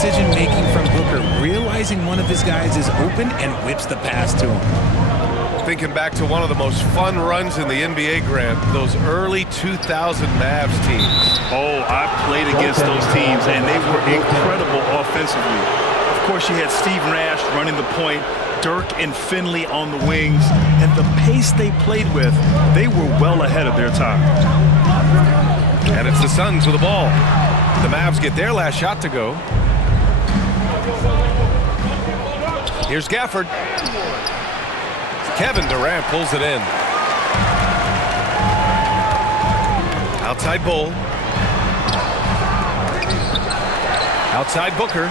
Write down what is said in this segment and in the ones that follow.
decision-making from Booker, realizing one of his guys is open and whips the pass to him. Thinking back to one of the most fun runs in the NBA, Grant, those early 2000 Mavs teams. Oh, I played against those teams, and they were incredible offensively. Of course, you had Steve Nash running the point, Dirk and Finley on the wings, and the pace they played with, they were well ahead of their time. And it's the Suns with the ball. The Mavs get their last shot to go. Here's Gafford. Kevin Durant pulls it in. Outside Bull. Outside Booker.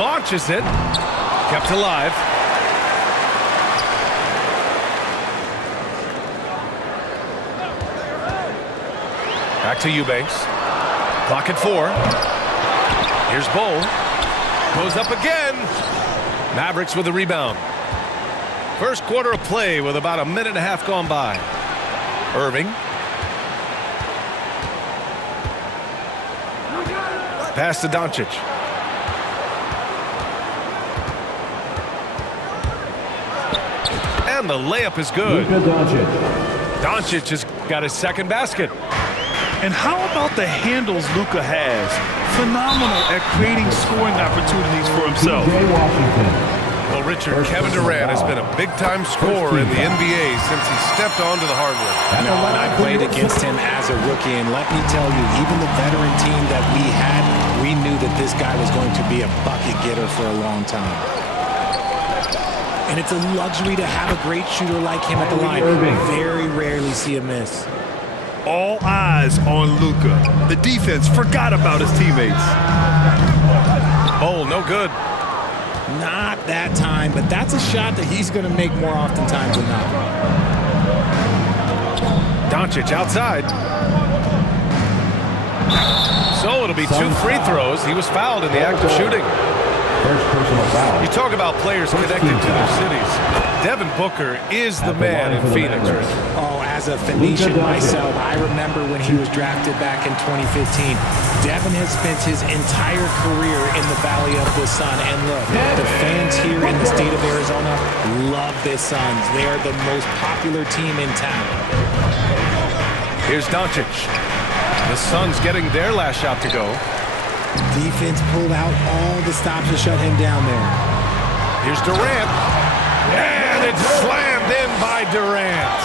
Launches it. Kept alive. Back to Eubanks. Clock at 4. Here's Bull. Goes up again. Mavericks with the rebound. First quarter of play with about a minute and a half gone by. Irving. Pass to Doncic. And the layup is good. Doncic has got his second basket. And how about the handles Luka has? Phenomenal at creating scoring opportunities for himself. Well, Richard, Kevin Durant has been a big-time scorer in the NBA since he stepped onto the hardwood. I know, and I played against him as a rookie, and let me tell you, even the veteran team that we had, we knew that this guy was going to be a bucket getter for a long time. And it's a luxury to have a great shooter like him at the line. Very rarely see a miss. All eyes on Luka. The defense forgot about his teammates. Oh, no good. Not that time, but that's a shot that he's going to make more oftentimes than not. Doncic outside. So it'll be 2 free throws. He was fouled in the act of shooting. First personal foul. You talk about players connected to their cities. Devin Booker is the man in Phoenix. Oh, as a Phoenician myself, I remember when he was drafted back in 2015. Devin has spent his entire career in the Valley of the Sun. And look, the fans here in the state of Arizona love the Suns. They are the most popular team in town. Here's Doncic. The Suns getting their last shot to go. Defense pulled out all the stops to shut him down there. Here's Durant. And it's slammed in by Durant.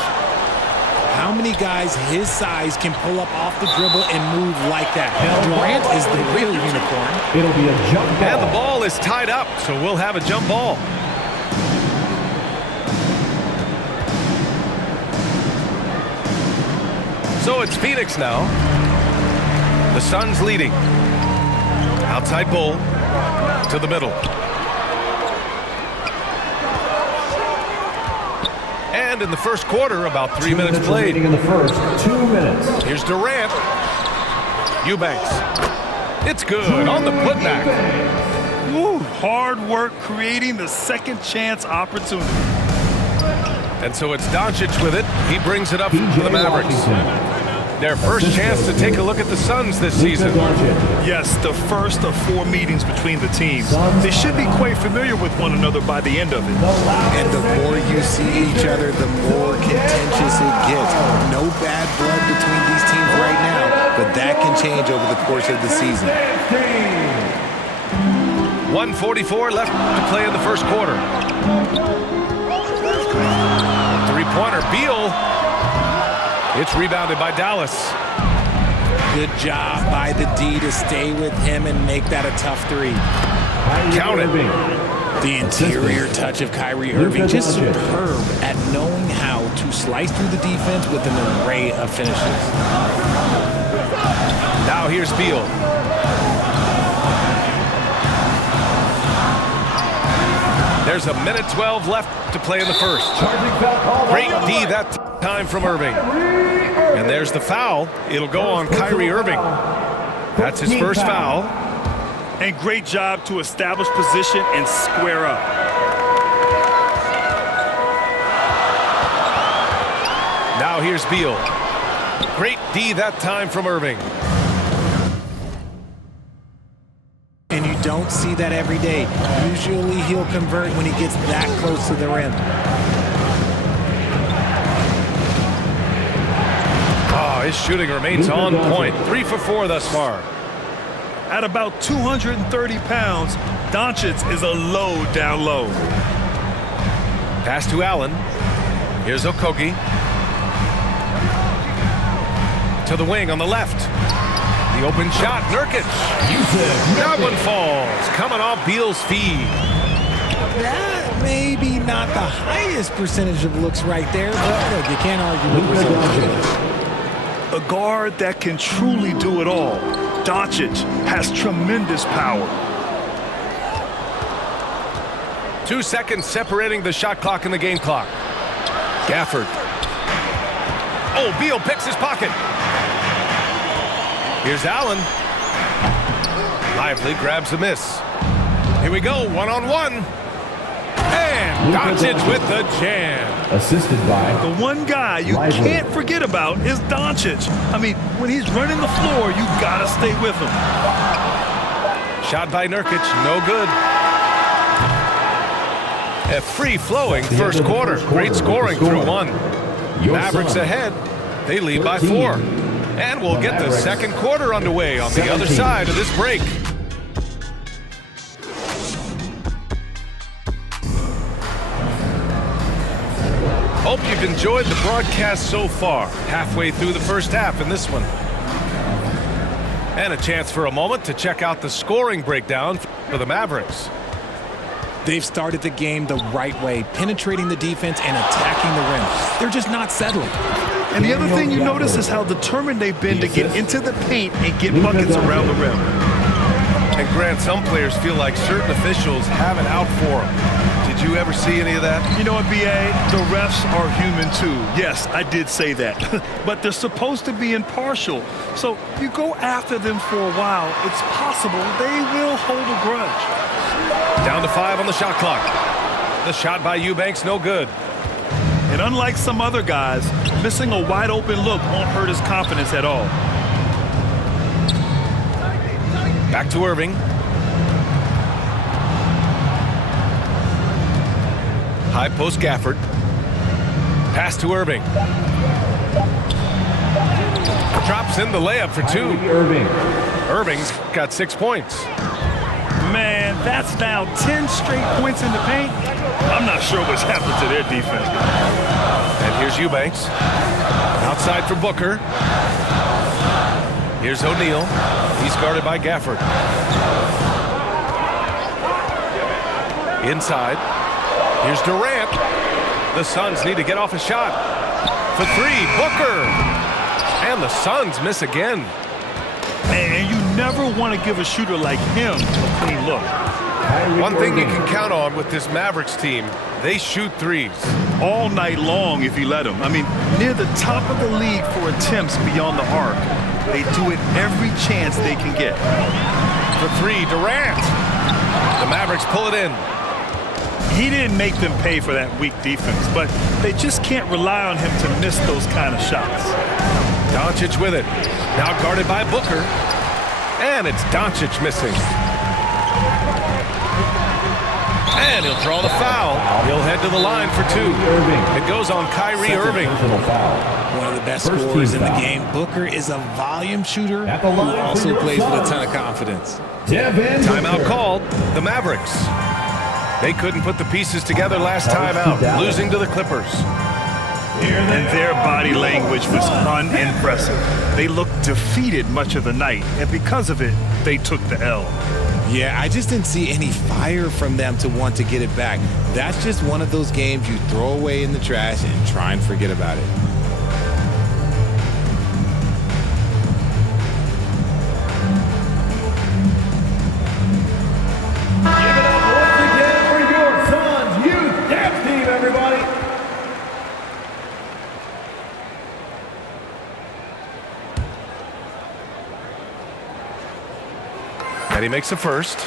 How many guys his size can pull up off the dribble and move like that? Durant is the real unicorn. It'll be a jump ball. And the ball is tied up, so we'll have a jump ball. So it's Phoenix now. The Suns leading. Outside Bull to the middle. And in the first quarter, about 3 minutes played. In the first 2 minutes. Here's Durant. Eubanks. It's good on the putback. Woo, hard work creating the second chance opportunity. And so it's Doncic with it. He brings it up for the Mavericks. Their first chance to take a look at the Suns this season. Yes, the first of 4 meetings between the teams. They should be quite familiar with one another by the end of it. And the more you see each other, the more contentious it gets. No bad blood between these teams right now, but that can change over the course of the season. 1:44 left to play in the first quarter. Three-pointer, Beal. It's rebounded by Dallas. Good job by the D to stay with him and make that a tough 3. Count it. The interior touch of Kyrie Irving, just superb at knowing how to slice through the defense with an array of finishes. Now here's Beal. There's a minute 12 left to play in the first. Great D that time from Irving. And there's the foul. It'll go on Kyrie Irving. That's his first foul. And great job to establish position and square up. Now here's Beal. Great D that time from Irving. And you don't see that every day. Usually he'll convert when he gets that close to the rim. Oh, his shooting remains on point. 3 for 4 thus far. At about 230 pounds, Doncic is a load down low. Pass to Allen. Here's Okogie. To the wing on the left. The open shot, Nurkic. That one falls, coming off Beal's feed. That maybe not the highest percentage of looks right there, but look, you can't argue with results. A guard that can truly do it all. Doncic has tremendous power. 2 seconds separating the shot clock and the game clock. Gafford. Oh, Beal picks his pocket. Here's Allen. Lively grabs the miss. Here we go, one-on-one. And Doncic with the jam. Assisted by The one guy you can't forget about is Doncic. I mean, when he's running the floor, you gotta stay with him. Shot by Nurkic, no good. A free-flowing first quarter. Great scoring through one. Mavericks ahead. They lead by 4. And we'll get the second quarter underway on the other side of this break. Hope you've enjoyed the broadcast so far. Halfway through the first half in this one. And a chance for a moment to check out the scoring breakdown for the Mavericks. They've started the game the right way, penetrating the defense and attacking the rim. They're just not settling. And the other thing you notice is how determined they've been to get into the paint and get buckets around the rim. And Grant, some players feel like certain officials have it out for them. Did you ever see any of that? You know what, B.A.? The refs are human too. Yes, I did say that. But they're supposed to be impartial. So you go after them for a while, it's possible they will hold a grudge. Down to 5 on the shot clock. The shot by Eubanks, no good. And unlike some other guys, missing a wide open look won't hurt his confidence at all. Back to Irving. High post Gafford. Pass to Irving. Drops in the layup for 2. Irving's got 6 points. Man, that's now 10 straight points in the paint. I'm not sure what's happened to their defense. And here's Eubanks. Outside for Booker. Here's O'Neal. He's guarded by Gafford. Inside. Here's Durant. The Suns need to get off a shot. For 3, Booker. And the Suns miss again. And you never want to give a shooter like him a clean look. One thing you can count on with this Mavericks team, they shoot threes. All night long if you let them. I mean, near the top of the league for attempts beyond the arc. They do it every chance they can get. For 3, Durant. The Mavericks pull it in. He didn't make them pay for that weak defense, but they just can't rely on him to miss those kind of shots. Doncic with it. Now guarded by Booker. And it's Doncic missing. And he'll draw the foul. He'll head to the line for 2. It goes on Kyrie Irving. One of the best scorers in the game. Booker is a volume shooter who also plays with a ton of confidence. Timeout called. The Mavericks. They couldn't put the pieces together last time out, losing to the Clippers. And their body language was unimpressive. They looked defeated much of the night, and because of it, they took the L. Yeah, I just didn't see any fire from them to want to get it back. That's just one of those games you throw away in the trash and try and forget about it. Give it up once again for your Suns Youth Dance Team, everybody. And he makes the first.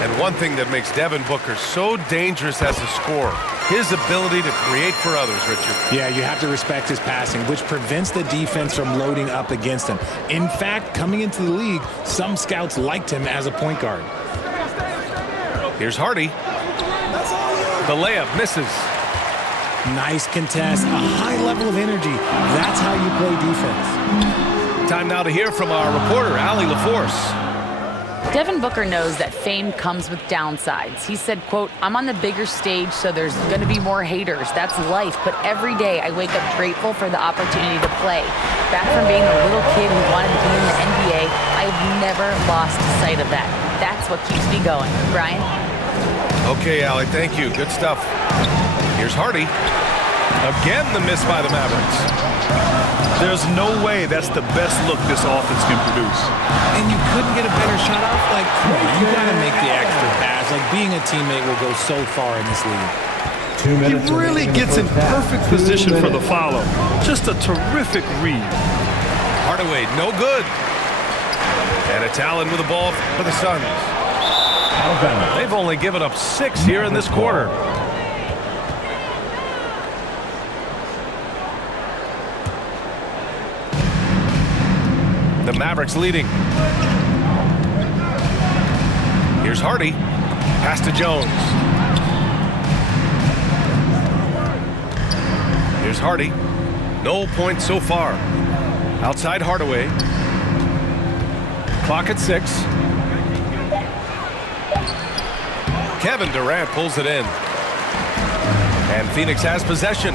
And one thing that makes Devin Booker so dangerous as a scorer, his ability to create for others, Richard. Yeah, you have to respect his passing, which prevents the defense from loading up against him. In fact, coming into the league, some scouts liked him as a point guard. Here's Hardy. The layup misses. Nice contest, a high level of energy. That's how you play defense. Time now to hear from our reporter, Allie LaForce. Devin Booker knows that fame comes with downsides. He said, quote, "I'm on the bigger stage, so there's going to be more haters. That's life. But every day I wake up grateful for the opportunity to play. Back from being a little kid who wanted to be in the NBA, I've never lost sight of that. That's what keeps me going." Brian? Okay, Allie, thank you. Good stuff. Here's Hardy. Again, the miss by the Mavericks. There's no way that's the best look this offense can produce. And you couldn't get a better shot off? Like, come on, you got to make the extra pass. Like, being a teammate will go so far in this league. 2 minutes. He really gets in perfect position for the follow. Just a terrific read. Hardaway, no good. And it's Allen with the ball for the Suns. They've only given up 6 here in this quarter. The Mavericks leading. Here's Hardy. Pass to Jones. Here's Hardy. No points so far. Outside Hardaway. Clock at 6. Kevin Durant pulls it in. And Phoenix has possession.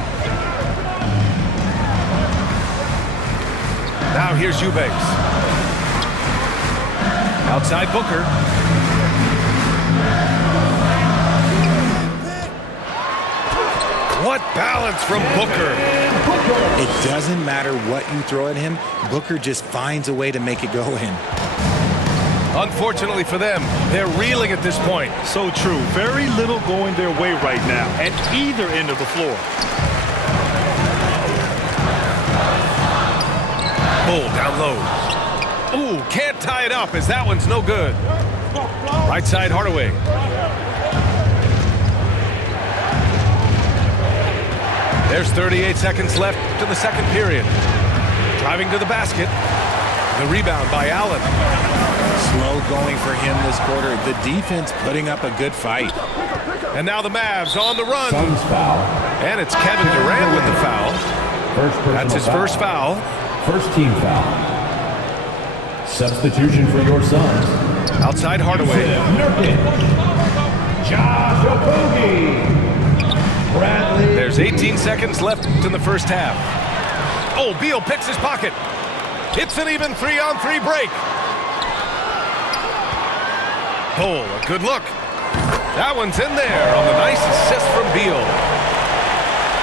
Now here's Eubanks. Outside Booker. What balance from Booker. It doesn't matter what you throw at him. Booker just finds a way to make it go in. Unfortunately for them, they're reeling at this point. So true. Very little going their way right now at either end of the floor. Bull down low. Ooh, can't tie it up as that one's no good. Right side Hardaway. There's 38 seconds left to the second period. Driving to the basket. The rebound by Allen. Slow going for him this quarter. The defense putting up a good fight. And now the Mavs on the run. Suns foul. And it's Kevin Durant with the foul. That's his first foul. First team foul. Substitution for your Suns. Outside Hardaway. Nurkic. Josh Okogie. Bradley. There's 18 seconds left in the first half. Oh, Beal picks his pocket. It's an even 3-on-3 break. Oh, a good look. That one's in there on the nice assist from Beal.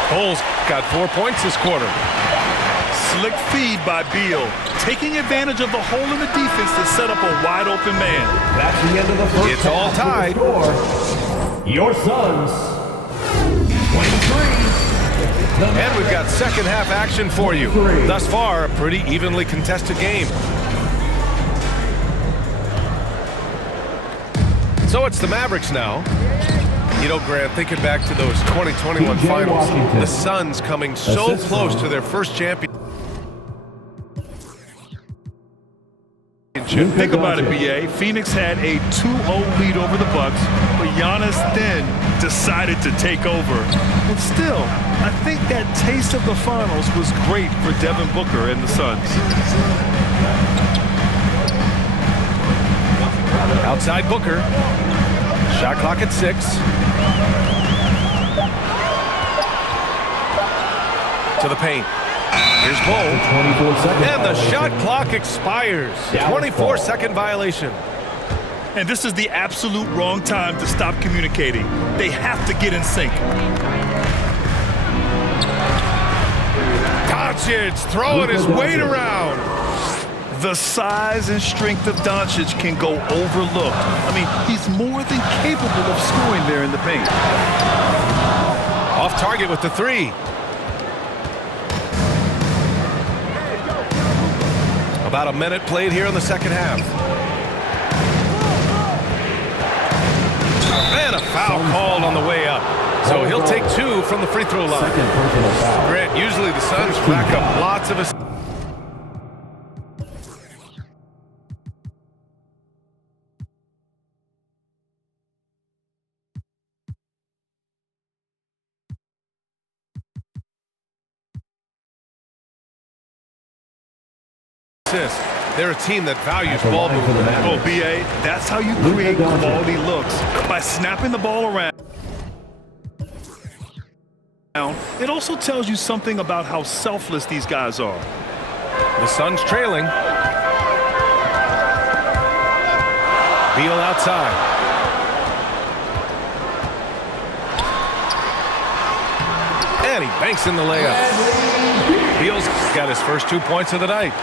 Bulls got 4 points this quarter. Slick feed by Beal, taking advantage of the hole in the defense to set up a wide open man. That's the end of the first It's all half. tied. Your Suns. 23. And we've got second half action for you. Thus far, a pretty evenly contested game. So it's the Mavericks now. You know, Grant, thinking back to those 2021 TJ finals, Washington. the Suns coming so Assist close from- to their first championship. Think about it, BA. Phoenix had a 2-0 lead over the Bucks, but Giannis then decided to take over. And still, I think that taste of the finals was great for Devin Booker and the Suns. Outside Booker. Shot clock at 6. To the paint. Here's Bull. 24 seconds. And the shot clock expires. 24-second violation. And this is the absolute wrong time to stop communicating. They have to get in sync. Doncic throwing his weight around. The size and strength of Doncic can go overlooked. I mean, he's more than capable of scoring there in the paint. Off target with the 3. About a minute played here in the second half. foul called on the way up. So he'll take 2 from the free throw line. Second personal foul. Grant, usually the Suns rack up lots of assists. They're a team that values ball movement. Oh, B.A., that's how you create quality looks, by snapping the ball around. It also tells you something about how selfless these guys are. The Suns trailing. Beal outside. And he banks in the layup. Beal's got his first 2 points of the night.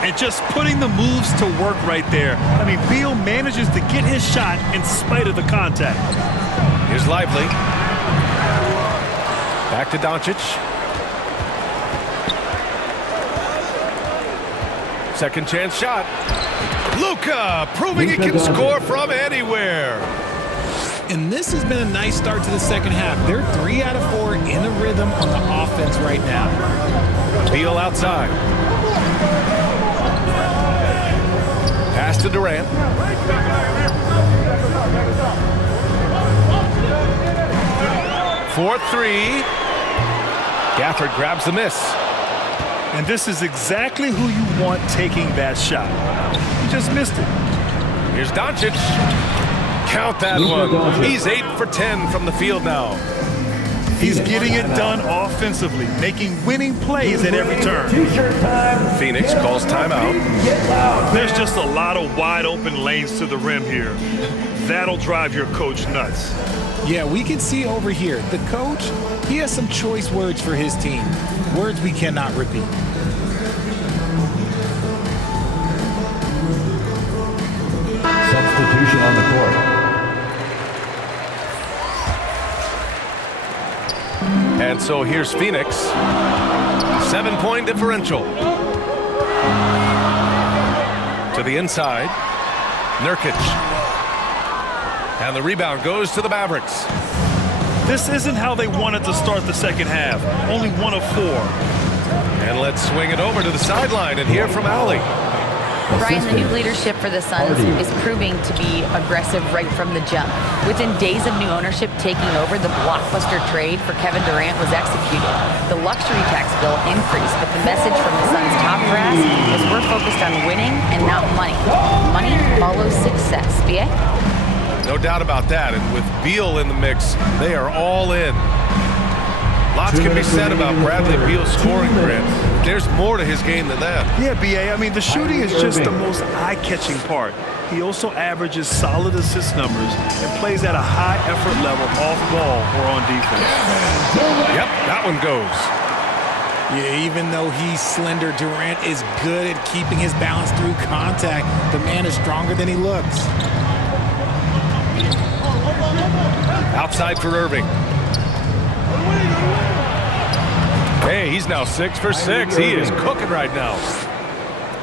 And just putting the moves to work right there. I mean, Beal manages to get his shot in spite of the contact. Here's Lively. Back to Doncic. Second chance shot. Luka proving he can score from anywhere. And this has been a nice start to the second half. They're 3 out of 4 in a rhythm on the offense right now. Beal outside. Pass to Durant. For 3. Gafford grabs the miss. And this is exactly who you want taking that shot. He just missed it. Here's Doncic. Count that one. He's 8 for 10 from the field now. He's getting it done offensively, making winning plays at every turn. T-shirt time. Phoenix calls timeout. Get loud. There's just a lot of wide open lanes to the rim here. That'll drive your coach nuts. Yeah, we can see over here, the coach, he has some choice words for his team. Words we cannot repeat. Substitution on the court. And so here's Phoenix. 7-point differential. To the inside. Nurkic. And the rebound goes to the Mavericks. This isn't how they wanted to start the second half. Only 1 of 4. And let's swing it over to the sideline and hear from Allie. Brian, the new leadership for the Suns is proving to be aggressive right from the jump. Within days of new ownership taking over, the blockbuster trade for Kevin Durant was executed. The luxury tax bill increased, but the message from the Suns' top brass was we're focused on winning and not money. Money follows success. B.A.? No doubt about that. And with Beal in the mix, they are all in. Lots can be said about Bradley Beal's scoring, Grant. There's more to his game than that. Yeah, B.A., I mean, the shooting is just the most eye-catching part. He also averages solid assist numbers and plays at a high effort level off ball or on defense. Yep, that one goes. Yeah, even though he's slender, Durant is good at keeping his balance through contact. The man is stronger than he looks. Outside for Irving. Hey, he's now 6 for 6. He is cooking right now.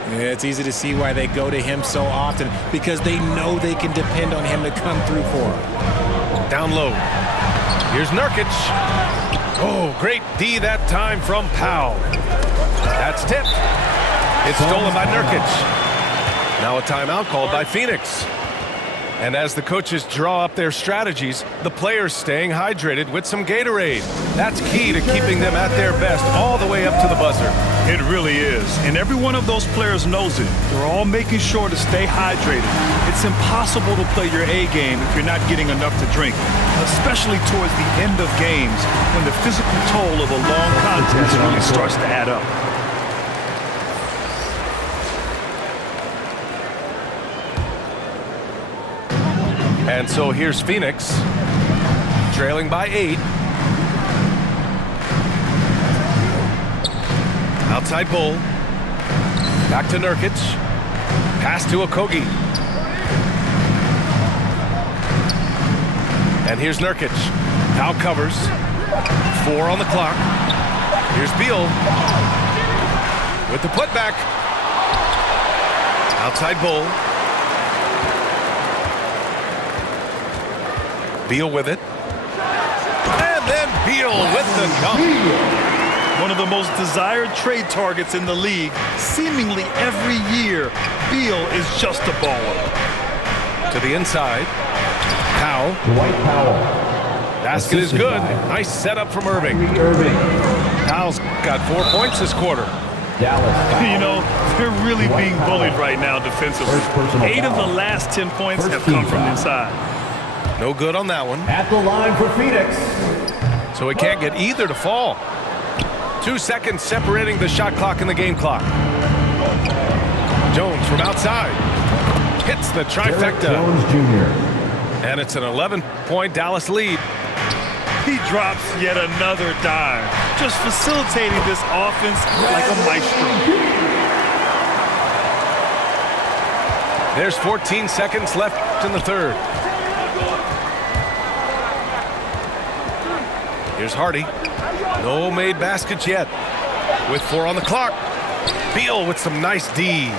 Yeah, it's easy to see why they go to him so often, because they know they can depend on him to come through for them. Down low. Here's Nurkic. Oh, great D that time from Powell. That's tipped. It's stolen by Nurkic. Now a timeout called by Phoenix. And as the coaches draw up their strategies, the players staying hydrated with some Gatorade. That's key to keeping them at their best all the way up to the buzzer. It really is. And every one of those players knows it. They're all making sure to stay hydrated. It's impossible to play your A game if you're not getting enough to drink, especially towards the end of games when the physical toll of a long contest really starts to add up. And so here's Phoenix, trailing by 8. Outside Bull. Back to Nurkic. Pass to Okogie. And here's Nurkic. Now covers. 4 on the clock. Here's Beal with the putback. Outside Bull. Beal with it. And then Beal with the dunk. One of the most desired trade targets in the league. Seemingly every year, Beal is just a baller. To the inside. Powell. Dwight Powell. Basket is Assisted good. by Nice setup from Irving. Kyrie Irving. Powell's got 4 points this quarter. Dallas Powell. You know, they're really Dwight being Powell. bullied right now defensively. First personal 8 of the foul. last 10 points First have come team from foul. inside. No good on that one. At the line for Phoenix. So he can't get either to fall. 2 seconds separating the shot clock and the game clock. Jones from outside. Hits the Derrick trifecta. Jones Jr. And it's an 11-point Dallas lead. He drops yet another dime, just facilitating this offense like a maestro. There's 14 seconds left in the third. Here's Hardy. No made baskets yet. With 4 on the clock. Beal with some nice D.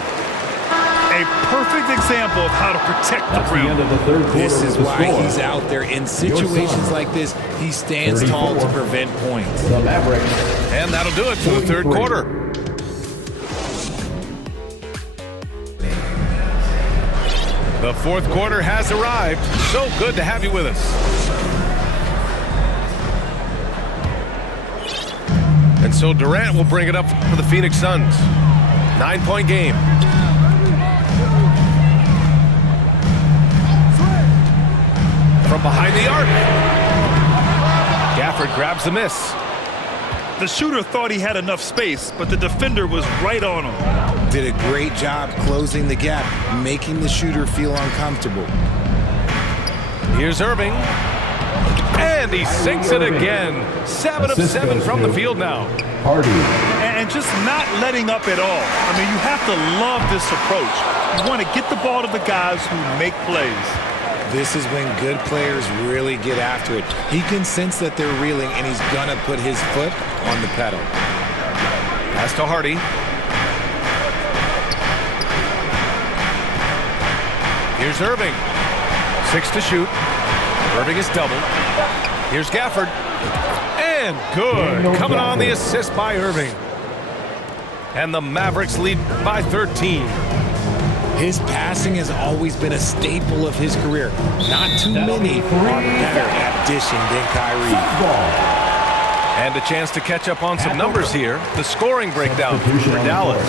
A perfect example of how to protect That's the the end rim. of the third quarter. This is with the why score. he's out there in situations like this. He stands 34. tall to prevent points. The Mavericks. And that'll do it for the third 43. quarter. The fourth quarter has arrived. So good to have you with us. And so Durant will bring it up for the Phoenix Suns. 9-point game. From behind the arc. Gafford grabs the miss. The shooter thought he had enough space, but the defender was right on him. Did a great job closing the gap, making the shooter feel uncomfortable. Here's Irving. And he sinks it again. 7 of 7 from the field now. Hardy. And just not letting up at all. I mean, you have to love this approach. You want to get the ball to the guys who make plays. This is when good players really get after it. He can sense that they're reeling, and he's going to put his foot on the pedal. Pass to Hardy. Here's Irving. 6 to shoot. Irving is doubled. Here's Gafford. And good. Coming on the assist by Irving. And the Mavericks lead by 13. His passing has always been a staple of his career. Not too many are better at dishing than Kyrie. And a chance to catch up on some numbers here. The scoring breakdown for Dallas.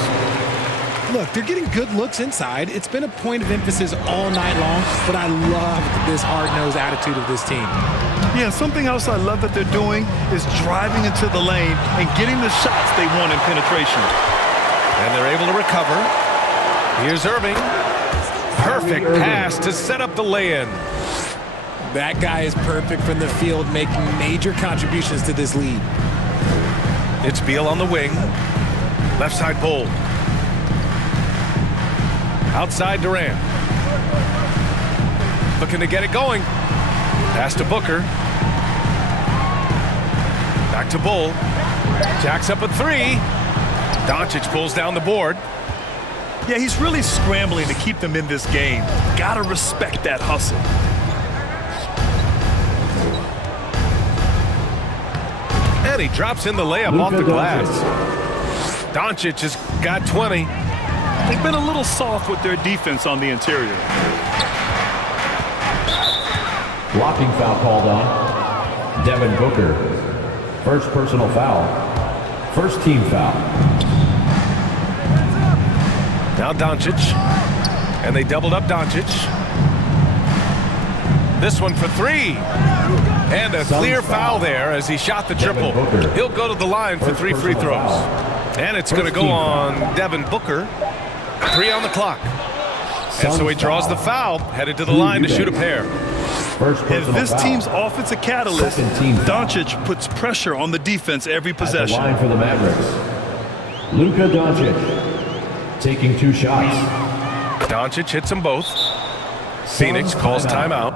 Look, they're getting good looks inside. It's been a point of emphasis all night long, but I love this hard-nosed attitude of this team. Yeah, something else I love that they're doing is driving into the lane and getting the shots they want in penetration. And they're able to recover. Here's Irving. Perfect pass to set up the lay-in. That guy is perfect from the field, making major contributions to this lead. It's Beal on the wing. Left side Bowl. Outside Durant. Looking to get it going. Pass to Booker. Back to Bull. Jacks up a 3. Doncic pulls down the board. Yeah, he's really scrambling to keep them in this game. Gotta respect that hustle. And he drops in the layup off the glass. Doncic has got 20. They've been a little soft with their defense on the interior. Blocking foul called on Devin Booker. First personal foul. First team foul. Now Doncic. And they doubled up Doncic. This one for 3. And a clear foul there as he shot the triple. He'll go to the line for 3 free throws. And it's going to go on Devin Booker. 3 on the clock. And so he draws the foul, headed to the line to shoot a pair. As this team's offensive catalyst, Doncic puts pressure on the defense every At the possession. line for the Mavericks. Luka Doncic taking 2 shots. Doncic hits them both. Phoenix calls timeout.